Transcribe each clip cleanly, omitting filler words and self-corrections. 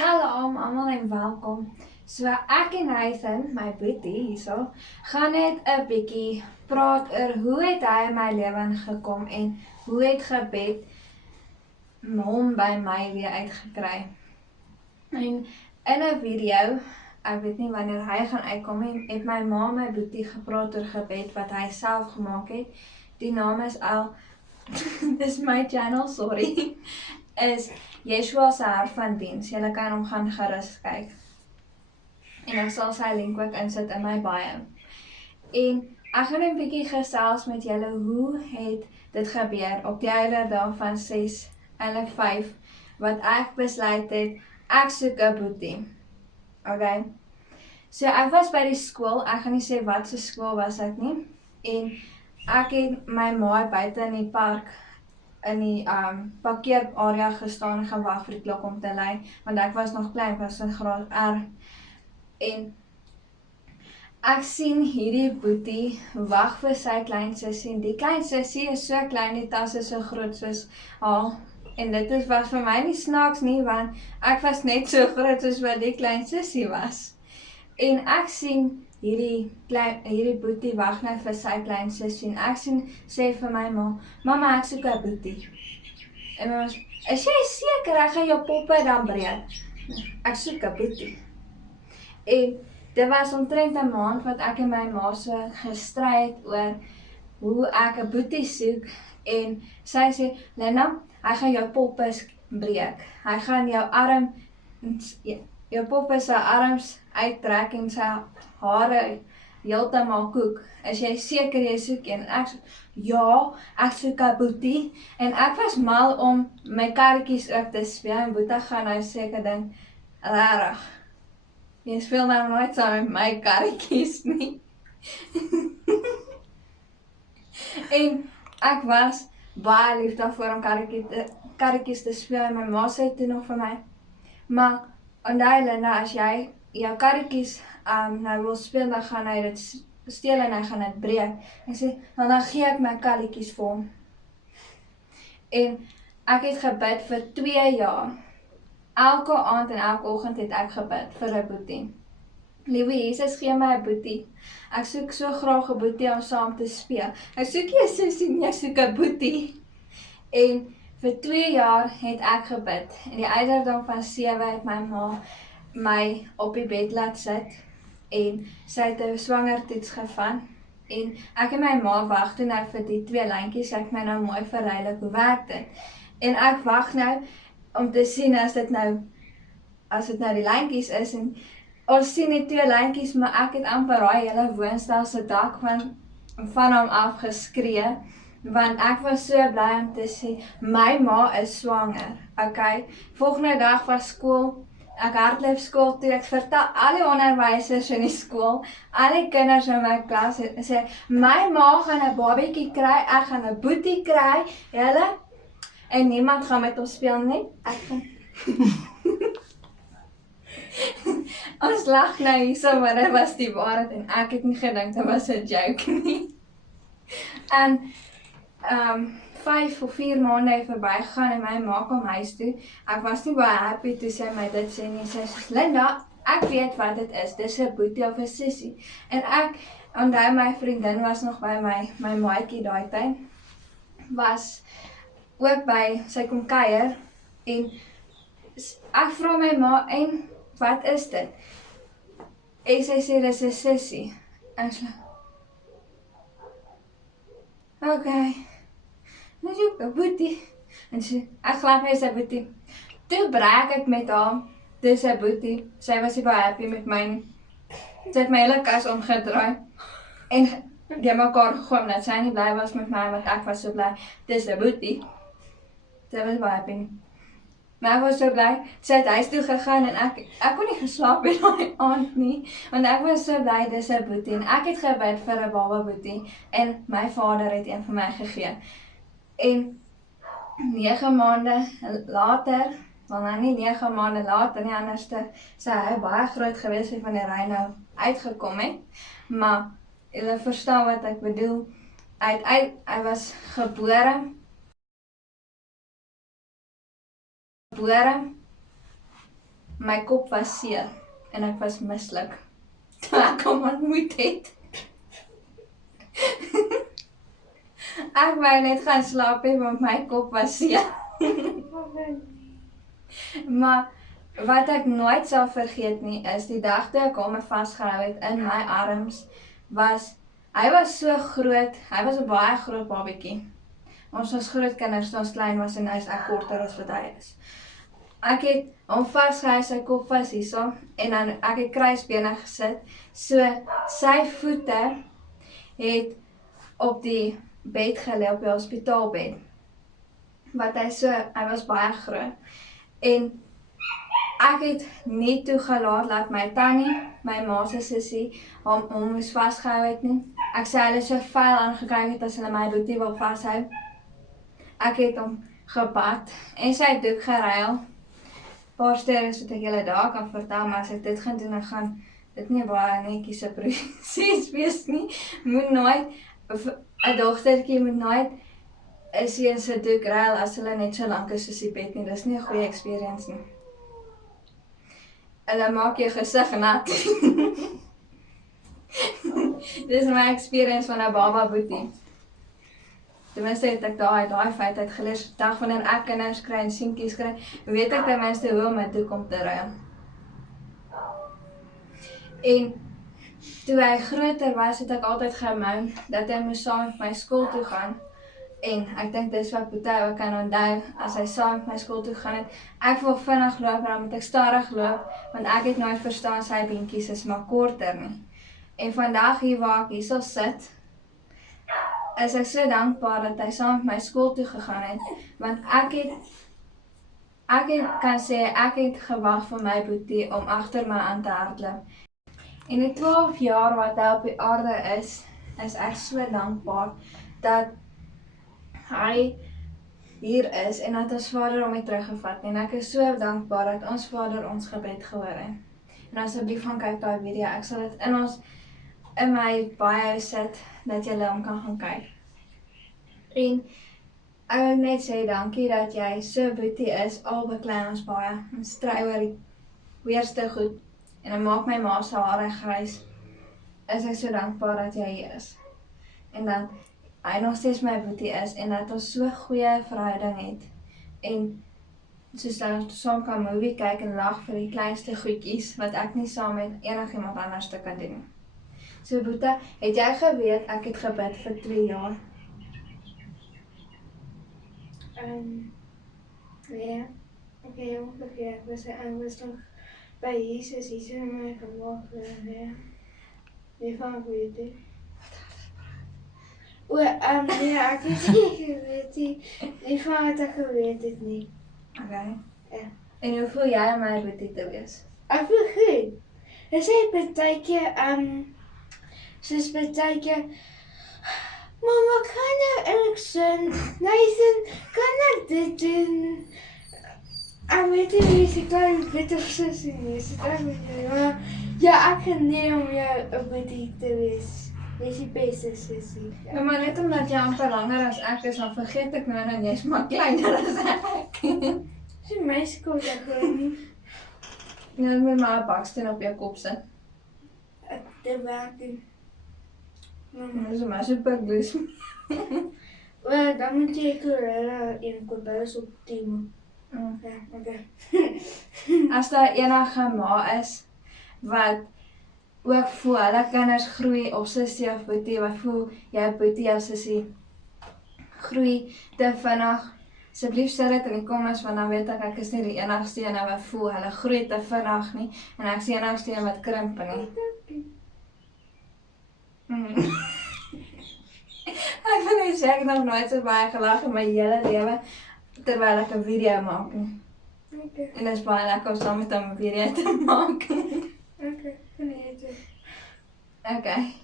Hallo almal en welkom. So ek en Nathan, my boetie hierso, gaan net 'n bietjie praat oor hoe het hy in my lewe ingekom en hoe het gebed hom by my weer uitgekry. En in 'n video, ek weet nie wanneer hy gaan uitkom nie, het my ma en my boetie gepraat oor gebed wat hy self gemaak het. Die naam is dis my channel, sorry. Is Yeshua se hart van diens. Julle kan hom gaan gerus kyk. En ek sal sy link ook insit in my bio. En ek gaan 'n bietjie gesels met julle hoe het dit gebeur op die ouderdag van 6 en 5 wat ek besluit het ek soek 'n boetie. Okay. So ek was by die skool, ek gaan nie sê wat se skool was ek nie. En ek het my ma buite in die park in die parkeerarea gestaan en gewag vir die klok om te lui, want ek was nog klein, ek was in graad R. En ek sien hierdie boetie wag vir sy klein sussie, en die klein sussie is so klein, die tas is so groot soos haar, en dit was vir my nie snaaks nie, want ek was net so groot soos wat die klein sussie was. En ek sien hierdie boetie wag nou vir sy klein sussie, en ek sê vir my ma, mamma, ek soek 'n boetie. En my ma sê, is jy seker ek gaan jou poppe dan breek? Ek soek 'n boetie. En dit was omtrent 'n maand wat ek en my ma so gestry het oor hoe ek 'n boetie soek, en sy sê, Linda, hy gaan jou poppe breek. Hy gaan jou poppe se arms uittrek en sy hare heeltemal koek. Is jy seker jy soek een? En ek sê, ja, ek soek 'n boetie. En ek was mal om my karretjies ook te speel, en Boeta gaan nou seker dink, rarig, jy speel nou nooit saam met my karretjies nie. En ek was baie lief daarvoor om karretjies te speel, en my ma sê toe nog vir my, maar onthou Linda, as jy jou karretjies nou wil speel, dan gaan hy dit steel en hy gaan dit breek. Ek sê, dan gee ek my karretjies vir hom. En ek het gebid vir 2 jaar. Elke aand en elke oggend het ek gebid vir 'n boetie. Liewe Jesus, gee my 'n boetie. Ek soek so graag 'n boetie om saam te speel. Ek soek nie 'n sussie nie, ek soek 'n boetie. En vir 2 jaar het ek gebid. En die ouderdom van 7 het my ma my op die bed laat sit, en sy het 'n swangertoets gevang, en ek en my ma wag toe nou vir die 2 lyntjies, ek my nou mooi verduidelik hoe werk dit. En ek wag nou om te sien as dit nou die lyntjies is, en ons sien die 2 lyntjies, maar ek het amper daai hele woonstel se dak van hom af geskree, want ek was so bly om te sê, my ma is swanger. Okay, volgende dag was skool, ek hardloop skool toe, ek vertel al die onderwysers in die skool, al die kinders in my klas, sê, my ma gaan 'n babietjie kry, ek gaan 'n boetie kry, julle, en niemand gaan met ons speel nie, ek gaan... Ons lag nou hierso, maar dit was die waarheid, en ek het nie gedink dit was 'n joke nie. En 5 of 4 maande het verbygegaan en my ma kom huis toe. Ek was nie baie happy toe sy my dit sê nie. Sy sê, Linda, ek weet wat dit is. Dis 'n boetie of 'n sussie. En ek onthou my vriendin was nog by my maatjie daai tyd. Was ook by, sy kom kuier, en ek vra my ma, en wat is dit? En sy sê, dis 'n sussie. En sy, okay, nou soek 'n boetie. En sy, ek glad my is 'n boetie. Toe breek ek met haar, dis 'n boetie. Sy was nie baie happy met my nie. Sy het my hele kas omgedraai, en die mekaar gegooi, dat sy nie bly was met my, want ek was so bly, dis 'n boetie. Sy was baie happy nie. Maar ek was so bly, sy het huis toe gegaan, en ek kon nie geslaap het daai aand nie, want ek was so bly, dis 'n boetie, en ek het gebid vir 'n baba boetie, en my vader het een vir my gegee. En 9 maande later, wel nou nie 9 maande later nie, anderste sy hy baie groot gewees het wanneer hy nou uitgekom het, maar julle verstaan wat ek bedoel, hy was gebore my kop was seer en ek was misslik toe ek hom ontmoet het. Ek wou net gaan slaap hê, want my kop was seer. Maar wat ek nooit sal vergeet nie, is die dag toe ek hom vasgehou het in my arms, hy was so groot, hy was 'n baie groot babietjie. Ons was groot kinders, toe ons klein was en hy is ek korter as wat hy is. Ek het hom vasgehou, sy kop was hierso, en dan ek het kruisbene gesit, so sy voete het op die bed gelê, op die hospitaalbed, wat hy was baie groot, en ek het nie toegelaat dat my tannie, my ma se sussie, hom moes vasgehou het nie. Ek sê hulle so vuil aangekyk het as hulle my boetie wil vashou. Ek het hom gebad en sy doek geruil. Paar stories wat ek julle daar kan vertel, maar as ek dit gaan doen, dan gaan dit nie baie netjies 'n proses wees nie. Moet nooit, 'n dogtertjie moet nooit 'n seun se doek ruil as hulle net so lank is soos die bed nie. Dis nie 'n goeie experience nie. Hulle maak jou gesig nat. Dis my experience van 'n baba boetie. Ten minste het ek daai feit uitgeleer, dag wanneer ek kinders kry en seentjies kry, weet ek ten minste hoe om my doek om te ruil. En toe hy groter was, het ek altyd gemou dat hy moes saam met my skool toe gaan. En ek dink dis wat Boeta ook kan onthou, as hy saam met my skool toe gaan het. Ek wil vinnig loop, dan moet ek stadig loop, want ek het nooit verstaan sy beentjies is maar korter nie. En vandag hier waar ek hierso sit, is ek so dankbaar dat hy saam met my skool toe gegaan het, want ek kan sê, ek het gewag vir my boetie om agter my aan te hardloop. En die 12 jaar wat hy op die aarde is ek so dankbaar dat hy hier is en dat ons Vader hom het teruggevat. En ek is so dankbaar dat ons Vader ons gebed gehoor het. En asseblief gaan kyk daai video, ek sal dit in my bio sit, dat julle hom kan gaan kyk. En ek wil net sê dankie dat jy so boetie is, al beklei ons baie, en stry oor die weerste goed, en dan maak my ma se hare grys, is ek so dankbaar dat jy hier is. En dat hy nog steeds my boetie is, en dat ons so goeie verhouding het, en soos dat ons saam kan movie kyk en lag vir die kleinste goedjies, wat ek nie saam met enigiemand anders te kan doen. So Boeta, het jy geweet ek het gebid vir 2 jaar? Ja, ek het ongeveer, ek was nog by Jesus, hier in my gemaak, ja. Nie van weet nie. Nee, ek het nie geweet nie. Nie van wat ek geweet het nie. Okay. Ja. En hoe voel jy om my boetie te wees? Ek voel goed. Dis hy partykeer, soos partykeer, Mama, kan ek Erikson, Nathan, kan ek dit doen? Ek weet nie wie se klein bitter sussie is, maar ja, ek geniet om jou 'n boetie te wees. Jy is die beste sussie. Ja, maar net omdat jy amper langer as ek is, dan vergeet ek nou dat jy's maar kleiner as ek. Dis nie my skuld ek hoor nie. Nou moet maar 'n baksteen op jou kop sit. Dit werk nie. Dis maar super glus. Wel, dan moet jy Corella en Corbelis op team. Ja, okay. As daar enige ma is wat ook voel hulle kinders groei op sussie of boetie, wat voel jou boetie of sussie groei te vinnig, asseblief sê dit in die comments, want dan weet ek is nie die enigste een wat voel hulle groei te vinnig nie, en ek is die enigste een wat krimp nie. Ek wil net sê, ek het nog nooit so baie gelag in my hele lewe, terwyl ek 'n video maak nie. Okay. En dit is baie lekker om saam met hom 'n video te maak. Okay, geniet dit. Okay.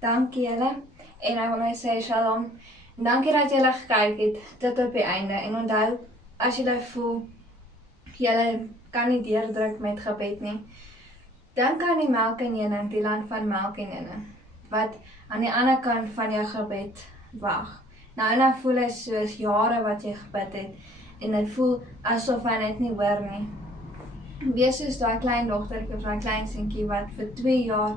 Dankie julle. En ek wil net sê shalom. En dankie dat julle gekyk het tot op die einde. En onthou, as julle voel julle kan nie deurdruk met gebed nie, dink aan die melk en honing, die land van melk en honing, wat aan die ander kant van jou gebed wag. Nou en dan voel dit soos jare wat jy gebid het, en dit voel asof hy net nie hoor nie. wees soos daai klein dogtertjie of daai klein seentjie wat vir 2 jaar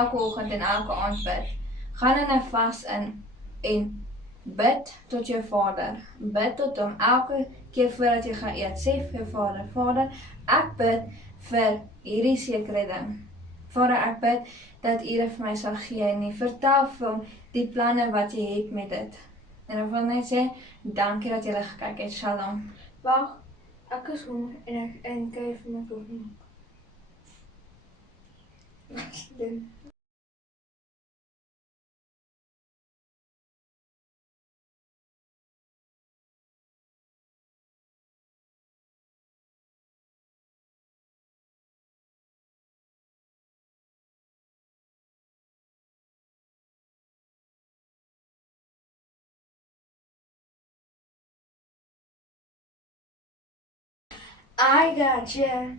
elke oggend en elke aand bid. Gaan in 'n vas in en bid tot jou Vader. Bid tot hom elke keer voordat jy gaan eet. Sê vir jou Vader, Vader, ek bid vir hierdie sekere ding. Vader, ek bid dat U dit vir my sal gee en nie vertel vir hom die planne wat jy het met dit. En dan wil net sê, dankie dat jy gekyk het. Shalom. Wag, ek is honger en kyk vir my koffie. I gotcha.